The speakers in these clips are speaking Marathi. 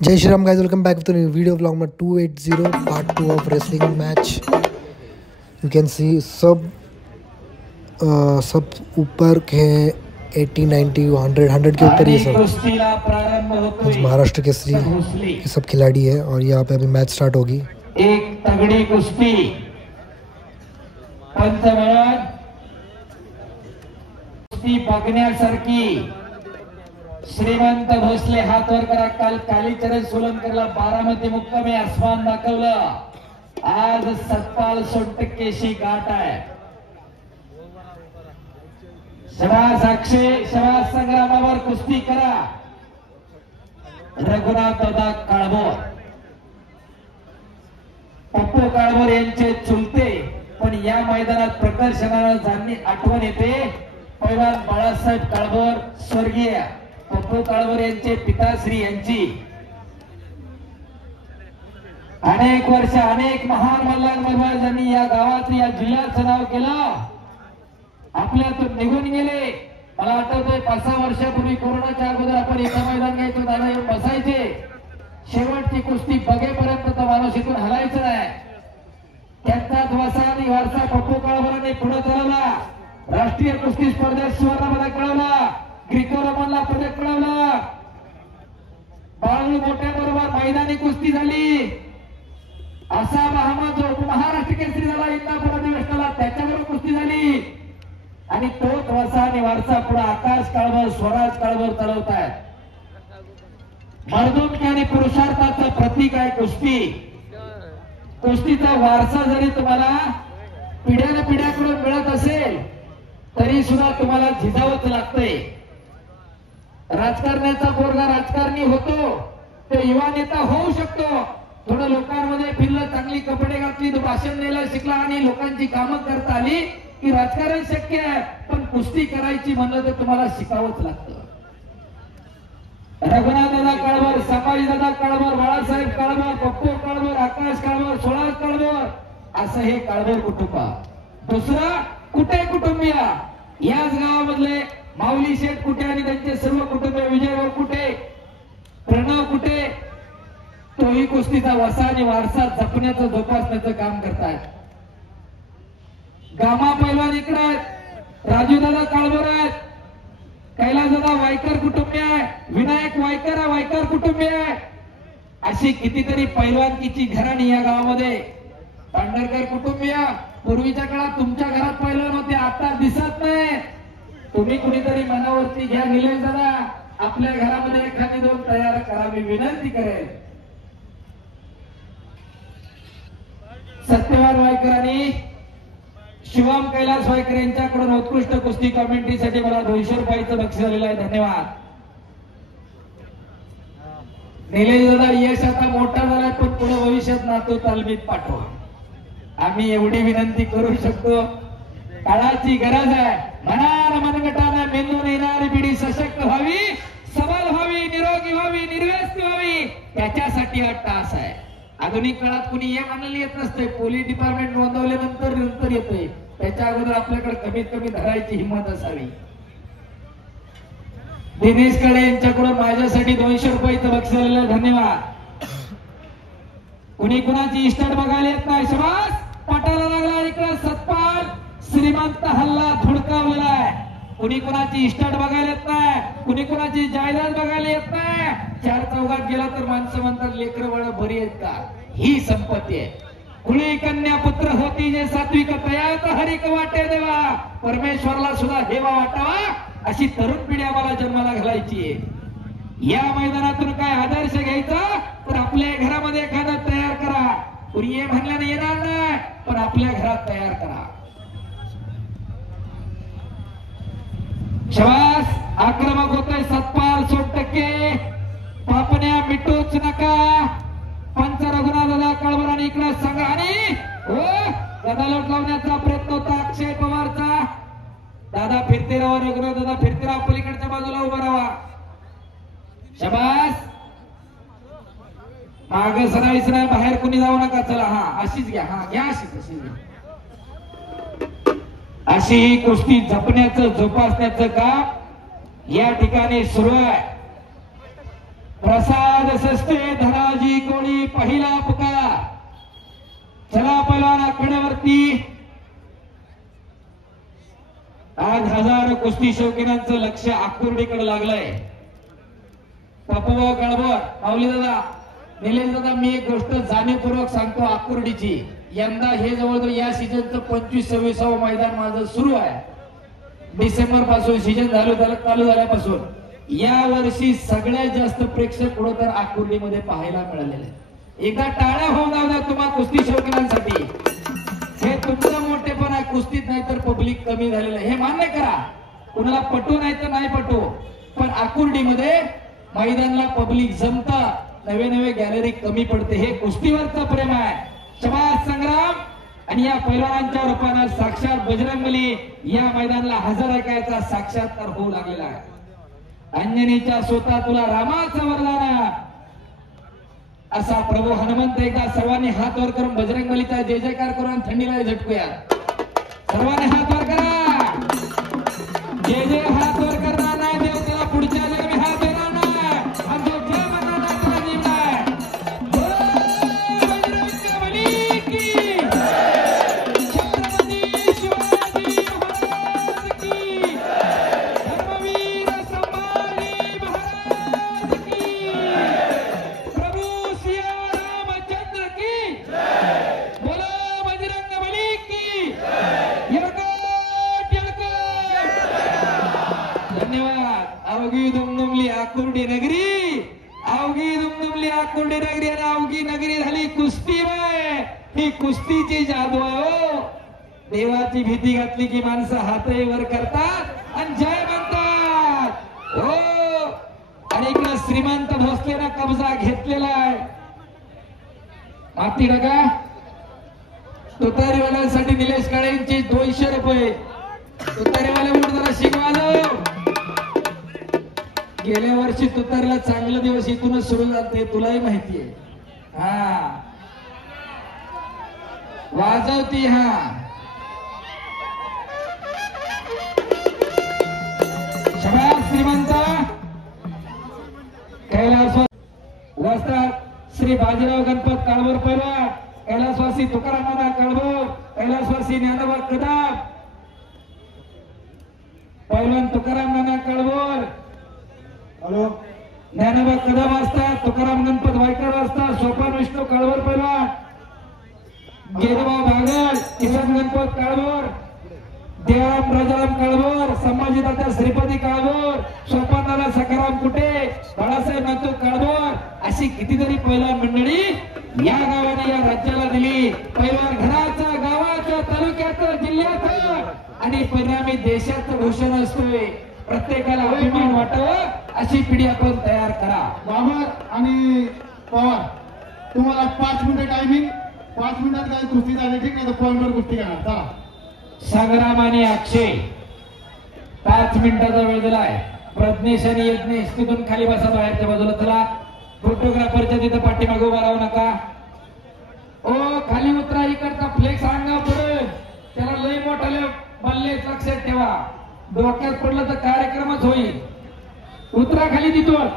Jai Shri Ram guys, welcome back to the video vlog number 280 part 2 of wrestling match. You can see सब ऊपर के 80 90 100 के ऊपर ये सब महाराष्ट्र केसरी के सब खिलाड़ी है और यहाँ पे अभी मैच स्टार्ट होगी. एक तगड़ी कुस्ती पंचमहाल कुस्ती बघण्यासारखी. श्रीमंत भोसले हात वर करा. काल कालीचरण सोलनकरला बारामती मुक्कामी आसमान दाखवलं. आज सतपाल सोनटक्केशी गाठ आहे. शबास अक्षय, शबास संग्रामावर कुस्ती करा. रघुनाथ दादा काळभोर, पप्पू काळभोर यांचे चुलते, पण या मैदानात प्रकर्षणाला जाणणी आठवण येते पैलवान बाळासाहेब काळभोर स्वर्गीय पप्पू काळभोर यांचे पिताश्री यांची. अनेक वर्ष अनेक महान मल्लांबरोबर ज्यांनी या गावात या जिल्ह्याचं नाव केलं, आपल्यातून निघून गेले. मला आठवतंय 5-6 वर्षापूर्वी कोरोनाच्या अगोदर आपण एका मैदान घ्यायचो, दादा येऊन बसायचे. शेवटची कुस्ती बघेपर्यंत तर माणूस इथून हलायचं नाही. त्यांचाच वसा आणि वारसा पप्पू काळभोरांनी पुढे चालवला. राष्ट्रीय कुस्ती स्पर्धेत सुवर्ण पदक मिळवला. ग्रिको रोमनला पदक मिळवलं. बाळू मोठ्या बरोबर मैदानी कुस्ती झाली. असा महाराष्ट्र केसरी झाला इंदापूर अधिवेशनाला, त्याच्याबरोबर कुस्ती झाली. आणि तोच वसा आणि वारसा पुढे आकाश काळभोर स्वराज काळभोर चालवतायत. मर्दुमकी आणि पुरुषार्थाचं प्रतीक आहे कुस्ती. कुस्तीचा वारसा जरी तुम्हाला पिढ्याने पिढ्याकडून मिळत असेल तरी सुद्धा तुम्हाला झिजावंच लागतंय. राजकारण्याचा पोरगा राजकारणी होतो, तो युवा नेता होऊ शकतो. थोडं लोकांमध्ये फिरलं, चांगली कपडे घातली, तो भाषण द्यायला शिकला आणि लोकांची कामं करता आली की राजकारण शक्य आहे. पण कुस्ती करायची म्हणलं तर तुम्हाला शिकावंच लागतं. रघुनाथ दादा काळभोर, संभाजी दादा काळभोर, बाळासाहेब काळभोर, पप्पू काळभोर, आकाश काळभोर, सोळा काळभोर, असं हे काळभोर कुटुंब. दुसरं कुठे कुटुंबीय, याच गावामधले माऊली शेठ कुठे आणि त्यांचे सर्व कुटुंब, विजयभाऊ कुठे, प्रणव कुठे, तोही कुस्तीचा वसा आणि वारसा जपण्याचं जोपासण्याचं काम करतायत. गामा पैलवान इकडे आहेत, राजूदादा काळभोर आहेत, कैलासदादा वायकर कुटुंबीय आहे, विनायक वायकर हा वायकर कुटुंबीय आहे. अशी कितीतरी पैलवानकीची घराणी या गावामध्ये. पांढरकर कुटुंबीय, पूर्वीच्या काळात तुमच्या घरात पैलवान होते, आता दिसत नाही. तुम्ही कुणीतरी मनावरती घ्या. निलेश दादा, आपल्या घरामध्ये एखादी 2 तयार करावी विनंती करेल. सत्यवान वायकर आणि शिवम कैलास वायकर यांच्याकडून उत्कृष्ट कुस्ती कॉमेंट्रीसाठी मला 200 रुपयाचं बक्षीस आलेलं आहे. धन्यवाद. निलेश दादा, यश आता मोठा झालाय, पण पुढे भविष्यात नातू तालमीत पाठवा. आम्ही एवढी विनंती करू शकतो. काळाची गरज आहे. मनाला मनगटाने मेंदून येणारी पिढी सशक्त व्हावी, सबल व्हावी, निरोगी व्हावी, निर्व्यस्त व्हावी, त्याच्यासाठी हा टास आहे. आधुनिक काळात कुणी हे म्हणायला येत नसते. पोलीस डिपार्टमेंट नोंदवल्यानंतर येतोय. त्याच्या अगोदर आपल्याकडे कमीत कमी धरायची हिंमत असावी. दिनेश काळे यांच्याकडून माझ्यासाठी 200 रुपयाचं बक्षीस आलेलं. धन्यवाद. कुणी कुणाची इस्टेट बघायला येत नाही. शबास, पटाला लागला इकडे सतपाल. श्रीमंत हल्ला धुडकावलेला आहे. कुणी कुणाची इस्टेट बघायला येत नाही, कुणी कुणाची जायदाद बघायला येत नाही. 4 चौघात गेला तर माणसं म्हणतात लेकरं बाळ बरी आहेत का. ही संपत्ती आहे. कुणी कन्या पुत्र होती जे सात्विक तयात हरिक वाटे देवा, परमेश्वरला सुद्धा हेवा वाटावा, अशी तरुण पिढी आम्हाला जन्माला घालायची आहे. या मैदानातून काय आदर्श घ्यायचा तर आपल्या घरामध्ये एखादा तयार करा. कुणी ये म्हणल्याने येणार नाही, पण आपल्या घरात तयार करा. शबास, आक्रमक होतोय सतपाल सोनटक्के. पापण्या मिटूच नका. पंच रघुनाथ दादा काळभोर आणि इकडे संघ आणि गदालोट लावण्याचा प्रयत्न होता अक्षय पवारचा. दादा फिरते राहा, रघुनाथ दादा फिरते राहा, पलीकडच्या बाजूला उभा राहा. शबास, माग सरायचं नाही, बाहेर कुणी जाऊ नका. चला, हा अशीच घ्या, हा घ्या, अशीच घ्या. अशी ही कुस्ती जपण्याचं जोपासण्याचं काम या ठिकाणी सुरू आहे. प्रसाद सस्ते धनाजी कोळी पहिला पुकार. चला पहिलवान आकड्यावरती. आज हजारो कुस्ती शौकीनांचं लक्ष आकुर्डीकडे लागलंय. पप्पू कळवर माऊली दादा निलेश दादा मी एक गोष्ट जाणीवपूर्वक सांगतो आकुर्डीची. यंदा हे जवळजवळ या सीझनचं 25-26वे मैदान माझं सुरू आहे. डिसेंबर पासून सीझन चालू झाल्यापासून या वर्षी सगळ्यात जास्त प्रेक्षक कुठं आकुर्डीमध्ये पाहायला मिळालेले. एकदा टाळ्या होऊन जाऊ द्या तुम्हा कुस्ती शौकीनांसाठी. हे तुमचं मोठेपण आहे कुस्तीत, नाही तर पब्लिक कमी झालेलं हे मान्य करा. कुणाला पटू नाही तर नाही पटू, पण आकुर्डीमध्ये मैदानाला पब्लिक जमता, नवे गॅलरी कमी पडते. हे कुस्तीवरचं प्रेम आहे. शबास संग्राम. आणि या पैलवानांच्या रूपानं साक्षात बजरंगबली या मैदानाला हजर ऐकायचा साक्षात्कार होऊ लागलेला आहे. अंजनीच्या स्वतः तुला रामाचं वरदान असा प्रभू हनुमंत. एकदा सर्वांनी हात वर करून बजरंगबलीचा जय जयकार करून थंडीला झटकूया. सर्वांनी हात वर करा. जय जय हात वर करणार नाही देव त्याला पुढच्या जन्मी हात देणार नाही. आमच्या जय म्हणणार नाही त्याला देणार. बजरंगबली की छत्रपती शिवाजी महाराज की धर्मवीर संभाजी महाराज की प्रभू सिया रामचंद्र की बोलो बजरंगबली की धन्यवाद. अवघी दुमदुमली आकुर्डी नगरी, अवघी दुमदुमली आकुर्डी नगरी आणि अवघी नगरी झाली कुस्तीमय. ही कुस्तीची जादू आहे. देवाची भीती घातली की माणसं हातही वर करतात आणि जय म्हणतात. हो. आणि इकडे श्रीमंत भोसलेनं कब्जा घेतलेला आहे. माती नका. तुतारीवाल्यांसाठी निलेश काळेंची 200 रुपये. तुतारीवाले म्हणून जरा शिकवालो. गेल्या वर्षी तुतारीला चांगले दिवस इथूनच सुरू झाले तुलाही माहितीये. हा वाजवती. हा शबास श्रीमंत. कैलास वस्तात श्री बाजीराव गणपत काळभोर पैलवान, कैलासवासी तुकाराम नाना काळभोर, कैलासवासी ज्ञानोबा कदम पैलवान तुकाराम नाना काळभोर. हॅलो ज्ञानोबा कदम असतात, तुकाराम गणपत वायकर असतात, सोपान विष्णू काळभोर पैलवान, गेदबा बागल, किसन गणपत काळभोर, देवराम राजाराम काळभोर, संभाजी तात्या श्रीपती काळभोर, सोपानाला सखाराम कुटे, बाळासाहेब नातू काळभोर. अशी कितीतरी पैलवान मंडळी या गावाने या राज्याला दिली. पैलवान घराचं, गावाचं, तालुक्याचं, जिल्ह्याचं आणि परिणामी देशाचं भूषण असतोय. प्रत्येकाला अभिमान वाटावं अशी पिढी आपण तयार करा. बाबर आणि पवार तुम्हाला 5 मिनिटं टायमिंग. 5 मिनिटात काय कुस्ती झाली ठीक नाही तर पॉइंटवर कुस्ती करणार. चला. संग्राम आणि अक्षय 5 मिनिटाचा वेळ दिलाय. प्रज्ञेश आणि यज्ञेश तिथून खाली बसा बाहेरच्या बाजूला. चला फोटोग्राफरच्या तिथं पाठीमागे उभा राहू नका. ओ खाली उतरा. इकडचा फ्लेक्स अंगा पुढे त्याला लय मोठाले बल्ले लक्षात ठेवा. डोक्यात पडलं तर कार्यक्रमच होईल. उतरा खाली. तिथून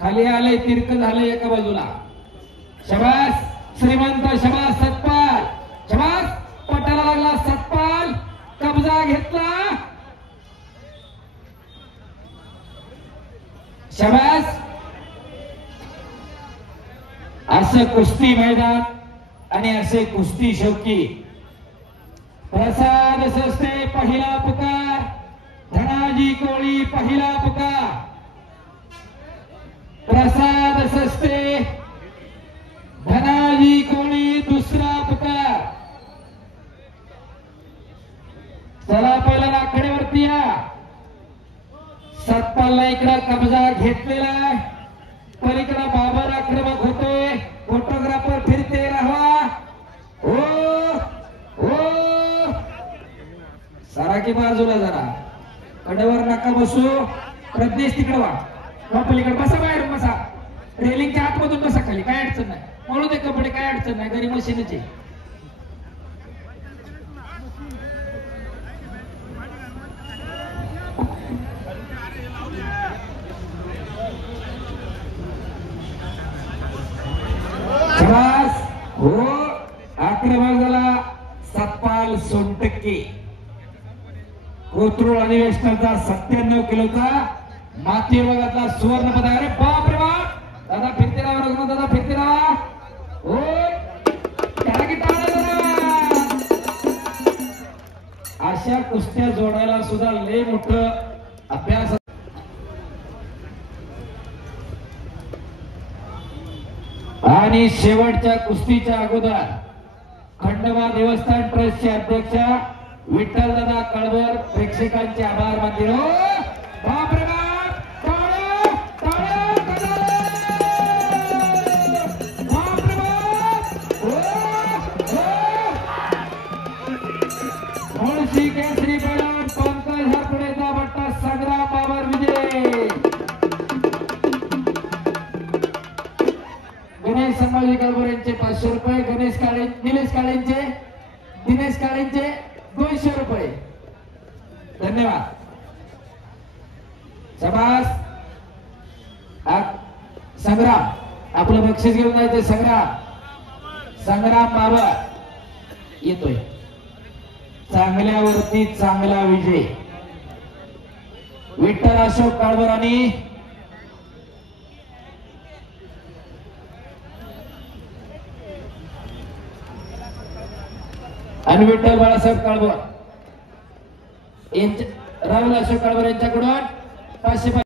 खाली आले तिरक झाले एका बाजूला. शबास श्रीमंत. शबास सतपाल. शबास पटाला लागला सतपाल. कब्जा घेतला. शबास. असे कुस्ती मैदान आणि असे कुस्ती शौकी. प्रसाद सस्ते पहिला पुकार. धनाजी कोळी पहिला पुकार. प्रसाद सस्ते धनाजी कोळी दुसरा पुकार. चला पहिला आकड्यावरती या. सतपालला इकडे कब्जा घेतलेला आहे. पलीकडे बाबर आक्रमक होते. फोटोग्राफर फिरते राहा. सारा की बाजूला जरा कडेवर नका बसू. प्रज्ञेश तिकडे वा पलीकडे बसा. बाहेर बसा. रेलिंगच्या आतमधून बसा खाली. काय अडचण नाही. म्हणू दे कपडे. काय अडचण नाही. घरी मशीनची. शबास हो आक्रमक झाला सतपाल सोनटक्के कोथरूड अधिवेशनाचा 97 किलोचा माती विभागातला सुवर्ण पदक. अरे बाप रे बाप दादा फिरते राहा रघुनाथ दादा फिरते राहा हो त्याला की अशा कुस्त्या जोडायला सुद्धा लय मोठं अभ्यास. आणि शेवटच्या कुस्तीच्या अगोदर खंडोबा देवस्थान ट्रस्टचे अध्यक्ष विठ्ठलदादा कळवर प्रेक्षकांचे आभार मानतील. हो बाप रे बाप टाळ्या टाळ्या बाप रे बाप मुळशी केसरी पैलवान पंकज हरपुडेचा बट्टा संग्राम बाबर विजय. गणेश संभाजी कळवर यांचे 500 रुपये. गणेश काळे निलेश काळेंचे दिनेश काळेंचे 200 रुपये. धन्यवाद. शबास संग्राम आपलं बक्षीस घेऊन जायचं. संग्राम बाबा येतोय. चांगल्यावरती चांगला विजय. विठ्ठल अशोक काळवर आणि विठ्ठल बाळासाहेब काळवर राहुल अशोक काळवर यांच्याकडून 500.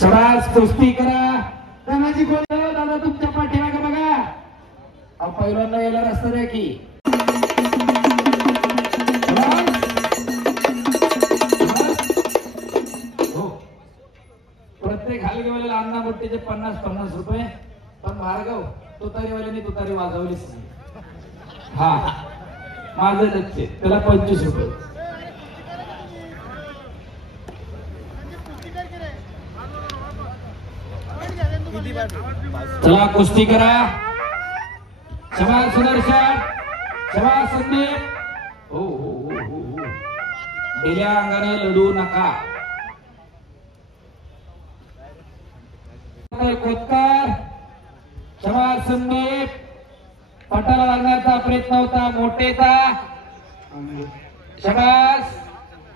शबास कुस्ती करा. तानाजी कोळी दादा तुमच्या पाठीमागे बघा. अहो पहिल्यांदा यायला रस्ता द्या की. हो प्रत्येक हालगेवाल्याला अन्ना मोठीचे 50-50 रुपये. पण भार्गव तुतारीवाल्यांनी तुतारी वाजवलीच नाही. हा माझं लक्ष त्याला 25 रुपये. चला कुस्ती करा. शबास सुदर्शन शबास संदीप. हो हो हो हो हो गेल्या अंगाने लढू नका. कोतकर शबास संदीप. पटाला लागण्याचा प्रयत्न होता मोठेचा. शबास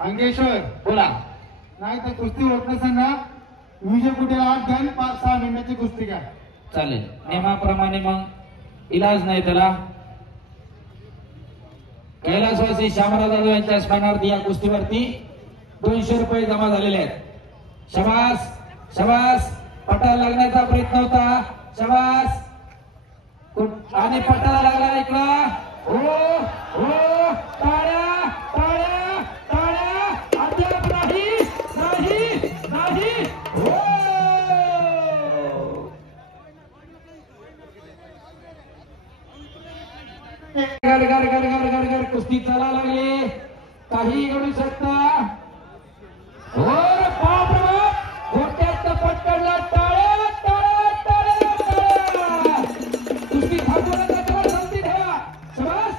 अंगेश्वर बोला. नाही तर कुस्ती होत नसेल ना विजय कुठे 8 घन 5-6 मिनिटाची कुस्ती घ्या. चालेल नियमाप्रमाणे मग इलाज नाही त्याला. कैलासवासी श्यामराव जाधव यांच्या स्मरणार्थी या कुस्तीवरती 200 रुपये जमा झालेले आहेत. शबास शबास पटाला लागण्याचा प्रयत्न होता. शबास आणि पटाला लागला इकडं. हो हो टाळ्या टाळ्या टाळ्या. अद्याप नाही नाही नाही. हो गर गर गर गर गर गर कुस्ती चाला लागली. काही घडू शकता. हो बाप रे बाप गोट्यात पटकडला. टाळ्या टाळ्या टाळ्या टाळ्या. कुस्ती थांबवण्याचा संधी ठेवा. शबास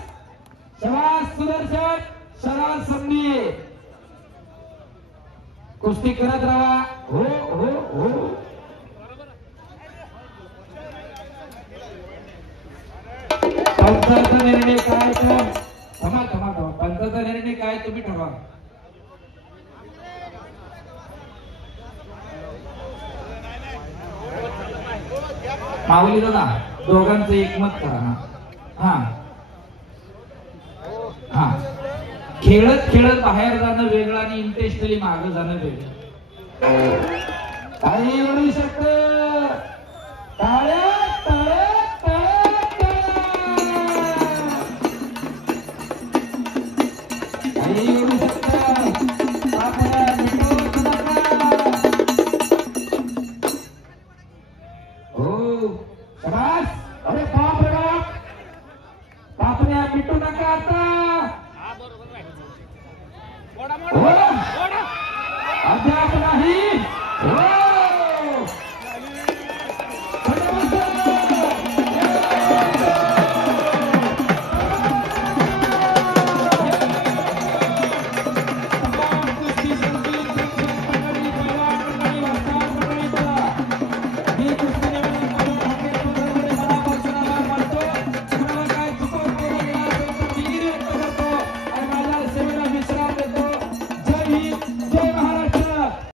शबास सुदर्शन शराल संधी कुस्ती करत राहा. हो हो हो पंचाचा निर्णय काय तर थांबा थांबा थांबा. पंचाचा निर्णय काय तुम्ही ठरवा. माऊली दादा दोघांचं एकमत करा. हा हा खेळत खेळत बाहेर जाणं वेगळं आणि इंटेन्शनली मागे जाणं वेगळं. काही म्हणू शकतं. टाळ्या टाळ्या टाळ्या काही म्हणू शकतं. हो शबास. अरे बाप रे बाप बापऱ्या मिटू नका आता. अद्याप नाही.